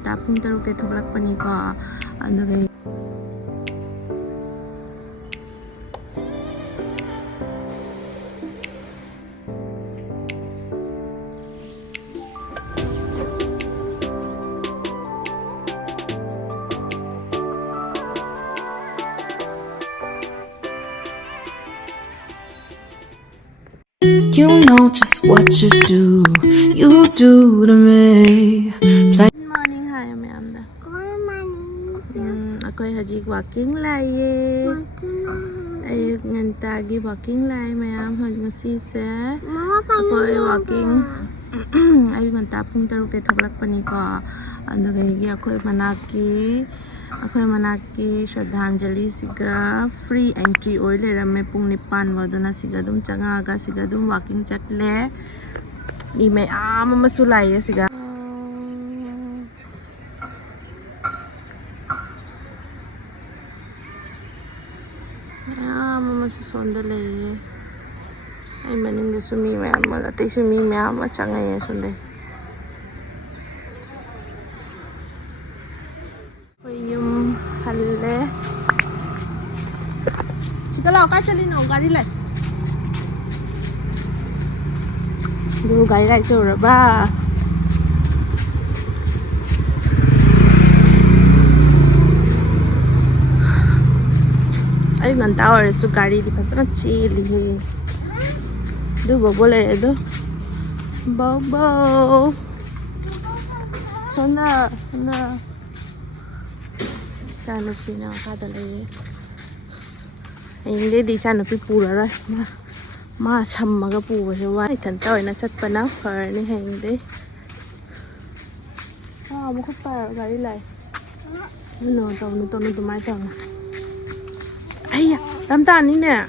ꯉꯟꯇꯥ ꯄꯨꯡ 6ꯗ ꯊꯣꯛꯂꯛꯄꯅꯤꯀꯣ ꯑꯗꯨꯒ You know just what you do to me. Good morning, hi myamda. Good morning. Akoy hajik walking laye. Ayuk ngantagi walking laye myam hoj ngasi se. Akoy walking. Ayuk nganta pung 6ꯗ ꯊꯣꯛꯂꯛꯄꯅꯤꯀꯣ ꯑꯗꯨꯒ ꯑꯩꯈꯣꯏ ꯃꯅꯥꯛꯀꯤ ꯁ꯭ꯔꯗꯙꯥꯟꯖꯂꯤ ꯁꯤꯒ free entry ꯑꯣꯏ ꯂꯩꯔꯝꯃꯦ ꯄꯨꯡ 9 ꯐꯥꯎꯗꯅ ꯁꯤꯒ ꯑꯗꯨꯝ ꯆꯪꯉꯛꯑꯒ ꯁꯤꯒ ꯑꯗꯨꯝ ꯋꯥꯀꯤꯡ ꯆꯠꯂꯦ ꯃꯤ ꯃꯌꯥꯝ ꯑꯃꯁꯨ ꯂꯥꯛꯑꯦ ꯁꯤꯒ ꯃꯌꯥꯝ ꯑꯃꯁꯨ ꯁꯣꯝꯗ ꯂꯩꯌꯦ ꯑꯩ ꯃꯅꯤꯡꯗꯁꯨ ꯃꯤ ꯃꯌꯥꯝ ꯑꯃ ꯑꯇꯩꯁꯨ ꯃꯤ ꯃꯌꯥꯝ ꯑꯃ ꯆꯪꯉꯛꯑꯦ ꯁꯣꯝꯗꯩ yum halle sika lao ka chali no gari lai du gari lai so ra ba ai ngan ta ore su gari di phasana chili he du bobo le do bobo chona na Chanupi na kada lay. Hindi di chanupi pura ra. Ma sammaga pura siya. Why tanta oy na chat pa na farni hindi. Mukha pa gari lay. Ano tawno tumay tawno. Ay, tamta ni na.